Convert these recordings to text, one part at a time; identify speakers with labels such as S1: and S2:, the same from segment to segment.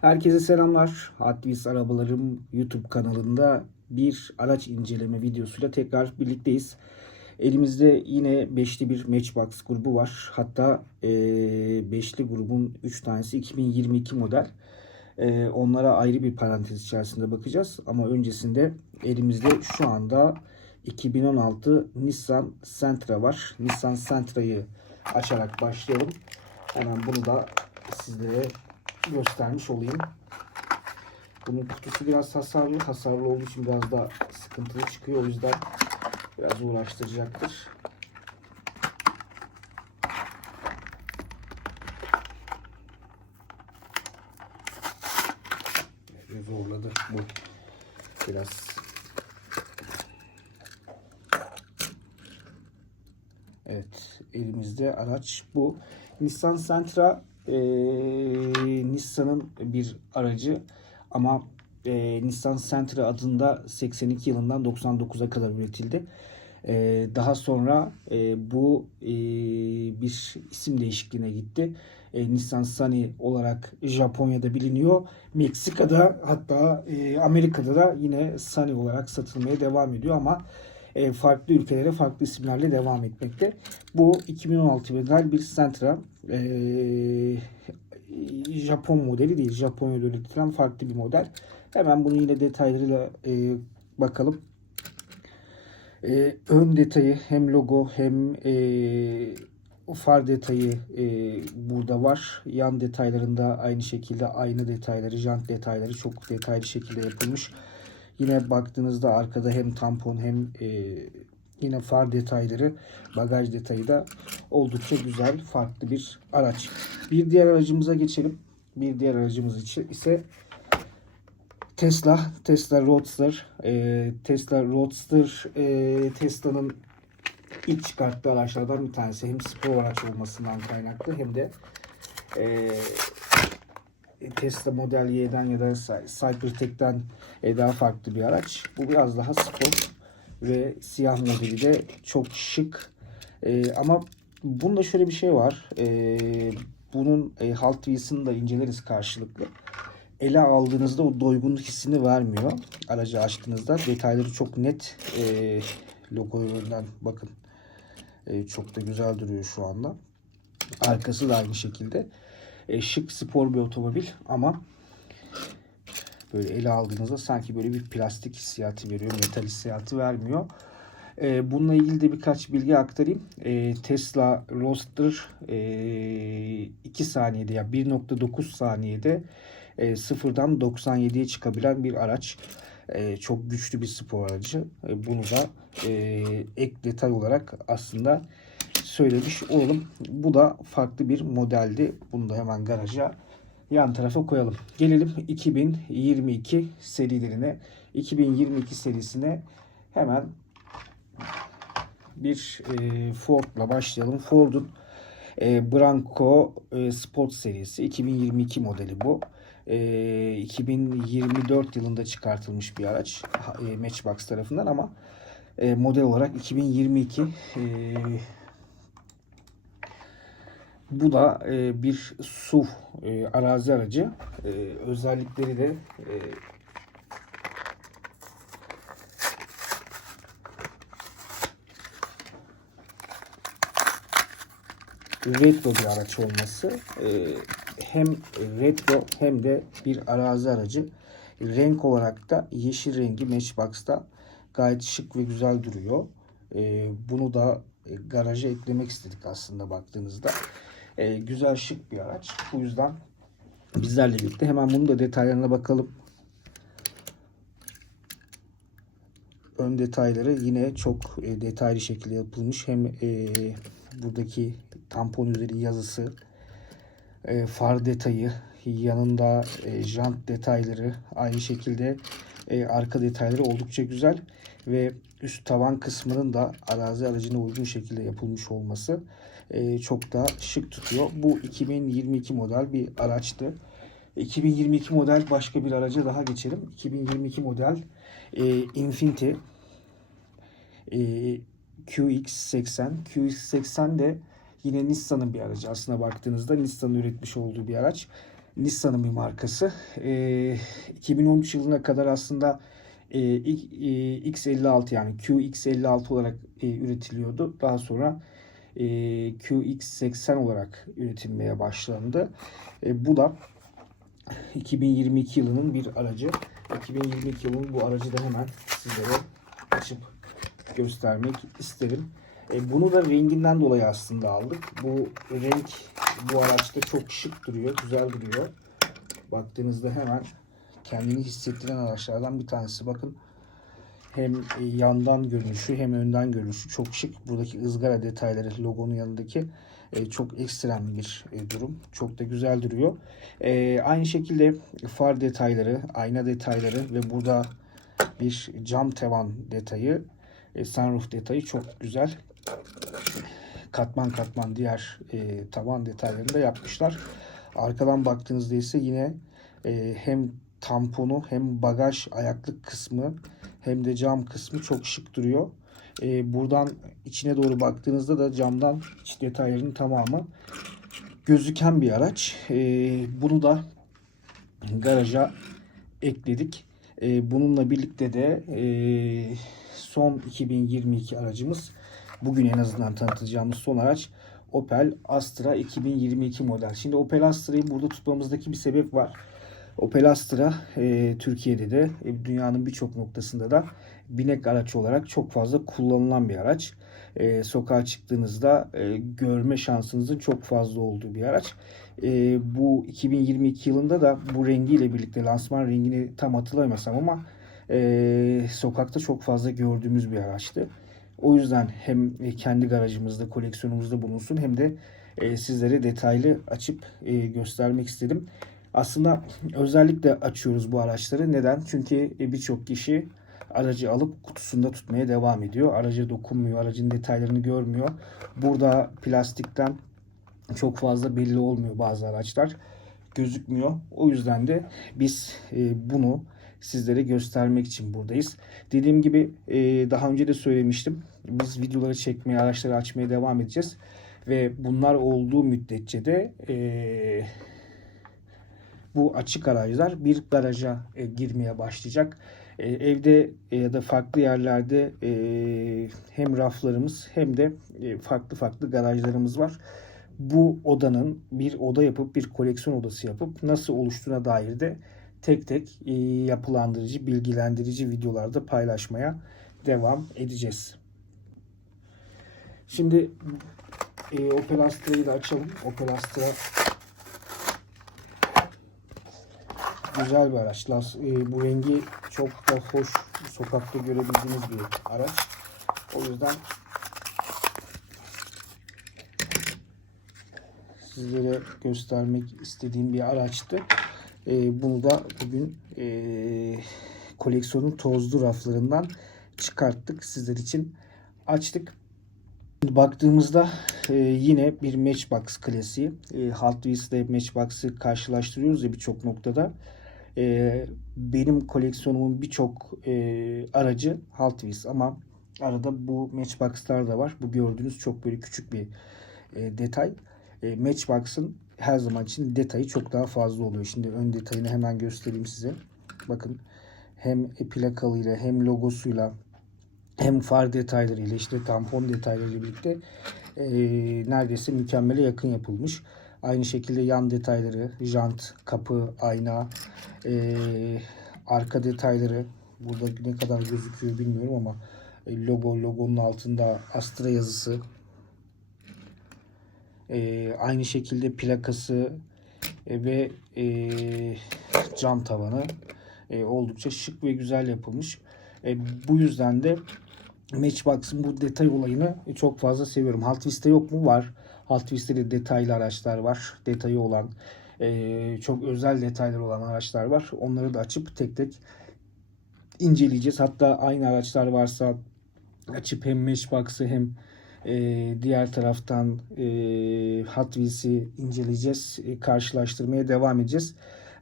S1: Herkese selamlar. Wheels Arabalarım YouTube kanalında bir araç inceleme videosuyla tekrar birlikteyiz. Elimizde yine beşli bir Matchbox grubu var. Hatta beşli grubun 3 tanesi 2022 model. Onlara ayrı bir parantez içerisinde bakacağız. Ama öncesinde elimizde şu anda 2016 Nissan Sentra var. Nissan Sentra'yı açarak başlayalım. Hemen bunu da sizlere göstermiş olayım. Bunun kutusu biraz hasarlı. Hasarlı olduğu için biraz da sıkıntılı çıkıyor. O yüzden biraz uğraştıracaktır. Zorladı bu. Biraz Evet, elimizde araç bu. Nissan Sentra eee, Nissan'ın bir aracı ama eee, Nissan Sentra adında 82 yılından 99'a kadar üretildi. Eee, daha sonra eee, bu eee, bir isim değişikliğine gitti. Eee, Nissan Sunny olarak Japonya'da biliniyor. Meksika'da hatta eee, Amerika'da da yine Sunny olarak satılmaya devam ediyor ama e, farklı ülkelere farklı isimlerle devam etmekte. Bu 2016 model bir Sentra. E, Japon modeli değil. Japonya'da üretilen farklı bir model. Hemen bunu yine detaylarıyla e, bakalım. E, ön detayı hem logo hem e, far detayı e, burada var. Yan detaylarında aynı şekilde aynı detayları, jant detayları çok detaylı şekilde yapılmış. Yine baktığınızda arkada hem tampon hem e, yine far detayları, bagaj detayı da oldukça güzel, farklı bir araç. Bir diğer aracımıza geçelim. Bir diğer aracımız için ise Tesla, Tesla Roadster. E, Tesla Roadster e, Tesla'nın ilk çıkarttığı araçlardan bir tanesi. Hem spor araç olmasından kaynaklı hem de e, Tesla Model Y'den ya da Cybertruck'ten e, daha farklı bir araç. Bu biraz daha spor ve siyah modeli de çok şık. E, ama bunda şöyle bir şey var. E, bunun e, Hot Wheels'ını da inceleriz karşılıklı. Ele aldığınızda o doygunluk hissini vermiyor. Aracı açtığınızda detayları çok net. E, logolarından bakın. E, çok da güzel duruyor şu anda. Arkası da aynı şekilde e, şık spor bir otomobil ama böyle ele aldığınızda sanki böyle bir plastik hissiyatı veriyor, metal hissiyatı vermiyor. E, bununla ilgili de birkaç bilgi aktarayım. E, Tesla Roadster e, 2 saniyede ya 1.9 saniyede e, sıfırdan 97'ye çıkabilen bir araç. E, çok güçlü bir spor aracı. E, bunu da e, ek detay olarak aslında söylemiş olalım. Bu da farklı bir modeldi. Bunu da hemen garaja yan tarafa koyalım. Gelelim 2022 serilerine. 2022 serisine hemen bir e, Ford'la başlayalım. Ford'un e, Bronco e, Sport serisi 2022 modeli bu. E, 2024 yılında çıkartılmış bir araç e, Matchbox tarafından ama e, model olarak 2022 e, bu da e, bir SUV e, arazi aracı. E, özellikleri de e, retro bir araç olması. E, hem retro hem de bir arazi aracı. Renk olarak da yeşil rengi Matchbox'ta gayet şık ve güzel duruyor. E, bunu da e, garaja eklemek istedik aslında baktığınızda. E, güzel şık bir araç. Bu yüzden bizlerle birlikte hemen bunun da detaylarına bakalım. Ön detayları yine çok e, detaylı şekilde yapılmış. Hem e, buradaki tampon üzeri yazısı, e, far detayı, yanında e, jant detayları, aynı şekilde e, arka detayları oldukça güzel ve üst tavan kısmının da arazi aracına uygun şekilde yapılmış olması e, çok da şık tutuyor. Bu 2022 model bir araçtı. 2022 model başka bir araca daha geçelim. 2022 model e, Infiniti e, QX80. QX80 de yine Nissan'ın bir aracı. Aslına baktığınızda Nissan'ın üretmiş olduğu bir araç. Nissan'ın bir markası. E, 2013 yılına kadar aslında e, e, X56 yani QX56 olarak e, üretiliyordu. Daha sonra e, QX80 olarak üretilmeye başlandı. E, bu da 2022 yılının bir aracı. 2022 yılının bu aracı da hemen sizlere açıp göstermek isterim. E, bunu da renginden dolayı aslında aldık. Bu renk bu araçta çok şık duruyor, güzel duruyor. Baktığınızda hemen kendini hissettiren araçlardan bir tanesi. Bakın hem e, yandan görünüşü hem önden görünüşü çok şık. Buradaki ızgara detayları logonun yanındaki e, çok ekstrem bir e, durum. Çok da güzel duruyor. Aynı şekilde far detayları, ayna detayları ve burada bir cam tavan detayı, sunroof detayı çok güzel. Katman katman diğer e, tavan detaylarını da yapmışlar. Arkadan baktığınızda ise yine e, hem tamponu hem bagaj ayaklık kısmı hem de cam kısmı çok şık duruyor. E, buradan içine doğru baktığınızda da camdan iç detaylarının tamamı gözüken bir araç. E, bunu da garaja ekledik. E, bununla birlikte de e, son 2022 aracımız bugün en azından tanıtacağımız son araç Opel Astra 2022 model. Şimdi Opel Astra'yı burada tutmamızdaki bir sebep var. Opel Astra e, Türkiye'de de e, dünyanın birçok noktasında da binek araç olarak çok fazla kullanılan bir araç. E, sokağa çıktığınızda e, görme şansınızın çok fazla olduğu bir araç. E, bu 2022 yılında da bu rengiyle birlikte lansman rengini tam hatırlamasam ama e, sokakta çok fazla gördüğümüz bir araçtı. O yüzden hem kendi garajımızda, koleksiyonumuzda bulunsun hem de e, sizlere detaylı açıp e, göstermek istedim. Aslında özellikle açıyoruz bu araçları. Neden? Çünkü e, birçok kişi aracı alıp kutusunda tutmaya devam ediyor. Araca dokunmuyor, aracın detaylarını görmüyor. Burada plastikten çok fazla belli olmuyor bazı araçlar. Gözükmüyor. O yüzden de biz e, bunu sizlere göstermek için buradayız. Dediğim gibi e, daha önce de söylemiştim. Biz videoları çekmeye, araçları açmaya devam edeceğiz. Ve bunlar olduğu müddetçe de e, bu açık araçlar bir garaja e, girmeye başlayacak. Evde ya da farklı yerlerde hem raflarımız hem de farklı farklı garajlarımız var. Bu odanın bir oda yapıp bir koleksiyon odası yapıp nasıl oluştuğuna dair de tek tek e, yapılandırıcı, bilgilendirici videolarda paylaşmaya devam edeceğiz. Şimdi e, Opel da açalım. Opel güzel bir araç. E, bu rengi çok da hoş. Sokakta görebildiğiniz bir araç. O yüzden sizlere göstermek istediğim bir araçtı. E, bunu da bugün e, koleksiyonun tozlu raflarından çıkarttık. Sizler için açtık. Baktığımızda e, yine bir Matchbox klasiği. E, Hot Wheels ile Matchbox'ı karşılaştırıyoruz ya birçok noktada. E, benim koleksiyonumun birçok e, aracı Hot Wheels ama arada bu Matchbox'lar da var. Bu gördüğünüz çok böyle küçük bir e, detay. E, Matchbox'ın her zaman için detayı çok daha fazla oluyor. Şimdi ön detayını hemen göstereyim size. Bakın hem plakalıyla hem logosuyla hem far detaylarıyla işte tampon detaylarıyla birlikte e, neredeyse mükemmele yakın yapılmış. Aynı şekilde yan detayları, jant, kapı, ayna, e, arka detayları burada ne kadar gözüküyor bilmiyorum ama e, logo, logonun altında Astra yazısı e, aynı şekilde plakası e, ve e, cam tavanı e, oldukça şık ve güzel yapılmış. E, bu yüzden de Matchbox'ın bu detay olayını çok fazla seviyorum. Hot Wheels'te yok mu? Var. Hot Wheels'te de detaylı araçlar var. Detayı olan, e, çok özel detayları olan araçlar var. Onları da açıp tek tek inceleyeceğiz. Hatta aynı araçlar varsa açıp hem Matchbox'ı hem e, diğer taraftan e, Hot Wheels'i inceleyeceğiz. E, karşılaştırmaya devam edeceğiz.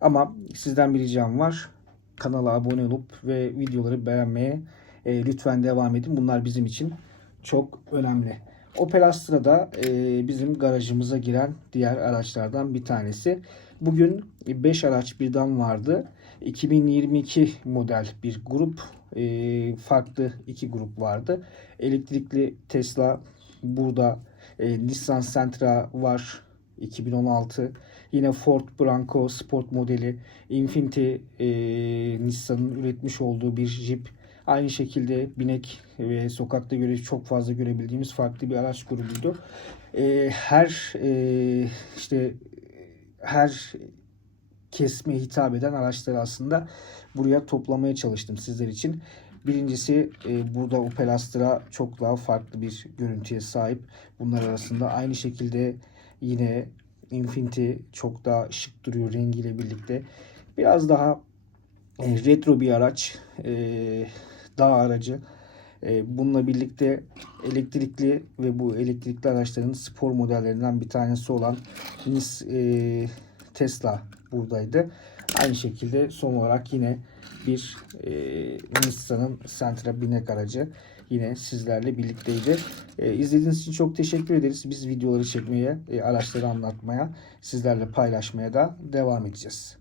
S1: Ama sizden bir ricam var. Kanala abone olup ve videoları beğenmeye e, lütfen devam edin. Bunlar bizim için çok önemli. Opel Astra da e, bizim garajımıza giren diğer araçlardan bir tanesi. Bugün 5 araç birden vardı. 2022 model bir grup, e, farklı iki grup vardı. Elektrikli Tesla burada, e, Nissan Sentra var 2016. Yine Ford Bronco Sport modeli, Infiniti e, Nissan'ın üretmiş olduğu bir Jeep. Aynı şekilde binek ve sokakta göre çok fazla görebildiğimiz farklı bir araç grubuydu. E, her e, işte her kesme hitap eden araçları aslında buraya toplamaya çalıştım sizler için. Birincisi e, burada Opel Astra çok daha farklı bir görüntüye sahip. Bunlar arasında aynı şekilde yine Infiniti çok daha şık duruyor rengiyle birlikte. Biraz daha e, retro bir araç. E, dağ aracı. E, bununla birlikte elektrikli ve bu elektrikli araçların spor modellerinden bir tanesi olan e, Tesla buradaydı. Aynı şekilde son olarak yine bir e, Nissan'ın Sentra binek aracı yine sizlerle birlikteydi. E, izlediğiniz için çok teşekkür ederiz. Biz videoları çekmeye, e, araçları anlatmaya, sizlerle paylaşmaya da devam edeceğiz.